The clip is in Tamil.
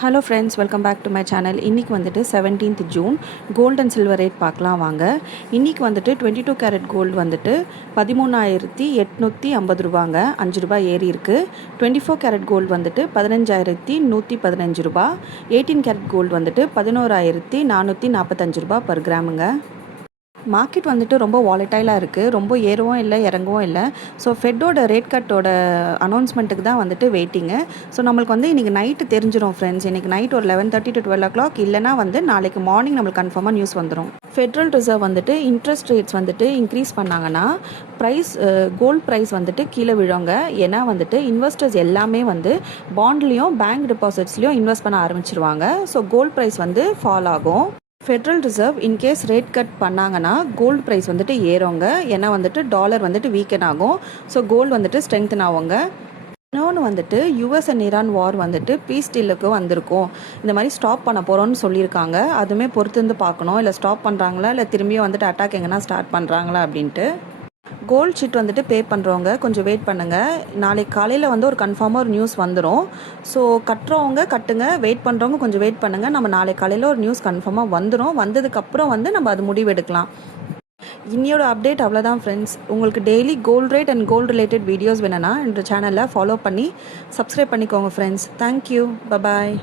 Hello friends, welcome back to my channel. இன்றைக்கி வந்துட்டு 17th June gold and silver rate பார்க்கலாம் வாங்க. இன்றைக்கி வந்துட்டு 22 கேரட் கோல்டு வந்துட்டு 13,850 ரூபாங்க, 5 ரூபாய் ஏறி இருக்குது. 24 கேரட் கோல்டு வந்துட்டு 15,115 ரூபா. 18 கேரட் கோல்டு வந்துட்டு 11,445 ரூபா பர் கிராமுங்க. மார்க்கெட் வந்துட்டு ரொம்ப வாலட்டைலாக இருக்குது, ரொம்ப ஏறவும் இல்லை இறங்கவும் இல்லை. ஸோ ஃபெட்டோட ரேட் கட்டோட அனௌன்ஸ்மெண்ட்டுக்கு தான் வந்துட்டு வெயிட்டிங்கு. ஸோ நம்மளுக்கு வந்து இன்றைக்கி நைட்டு தெரிஞ்சிடும் ஃப்ரெண்ட்ஸ். இன்றைக்கி நைட் ஒரு 11:30 to 12 o'clock, இல்லைனா வந்து நாளைக்கு மார்னிங் நம்மளுக்கு கன்ஃபார்மாக நியூஸ் வந்துடும். ஃபெட்ரல் ரிசர்வ் வந்துட்டு இன்ட்ரெஸ்ட் ரேட்ஸ் வந்துட்டு இன்க்ரீஸ் பண்ணாங்கன்னா கோல்ட் ப்ரைஸ் வந்துட்டு கீழே விழுங்க. ஏன்னா வந்துட்டு இன்வெஸ்டர்ஸ் எல்லாமே வந்து பாண்ட்லேயும் பேங்க் டெபாசிட்ஸ்லேயும் இன்வெஸ்ட் பண்ண ஆரம்பிச்சிருவாங்க. ஸோ கோல்ட் ப்ரைஸ் வந்து ஃபால் ஆகும். Federal reserve in case rate cut பண்ணாங்கன்னா கோல்டு ப்ரைஸ் வந்துட்டு ஏறுங்க. ஏன்னா வந்துட்டு டாலர் வந்துட்டு வீக்கன் ஆகும். ஸோ கோல்டு வந்துட்டு ஸ்ட்ரெங்தன் ஆகுங்க. இன்னொன்று வந்துட்டு யூஎஸ் அண்ட் ஈரான் வார் வந்துட்டு பீஸ் டீலுக்கு வந்திருக்கும். இந்த மாதிரி ஸ்டாப் பண்ண போகிறோன்னு சொல்லியிருக்காங்க. அதுவுமே பொறுத்திருந்து பார்க்கணும். இல்லை ஸ்டாப் பண்ணுறாங்களா, இல்லை திரும்பியும் வந்துட்டு அட்டாக் எங்கன்னா ஸ்டார்ட் பண்ணுறாங்களா அப்படின்ட்டு. கோல்ட் ஷீட் வந்துட்டு பே பண்ணுறவங்க கொஞ்சம் வெயிட் பண்ணுங்கள். நாளைக்கு காலையில் வந்து ஒரு கன்ஃபார்மாக ஒரு நியூஸ் வந்துடும். ஸோ கட்டுறவங்க கட்டுங்க, வெயிட் பண்ணுறவங்க கொஞ்சம் வெயிட் பண்ணுங்கள். நம்ம நாளைக்கு காலையில் ஒரு நியூஸ் கன்ஃபார்மாக வந்துடும். வந்ததுக்கப்புறம் வந்து நம்ம அது முடிவு எடுக்கலாம். இன்னையோட அப்டேட் அவ்வளோதான் ஃப்ரெண்ட்ஸ். உங்களுக்கு daily gold rate and gold related videos வேணும்னா இந்த சேனலில் ஃபாலோ பண்ணி சப்ஸ்கிரைப் பண்ணிக்கோங்க ஃப்ரெண்ட்ஸ். Thank you, bye bye.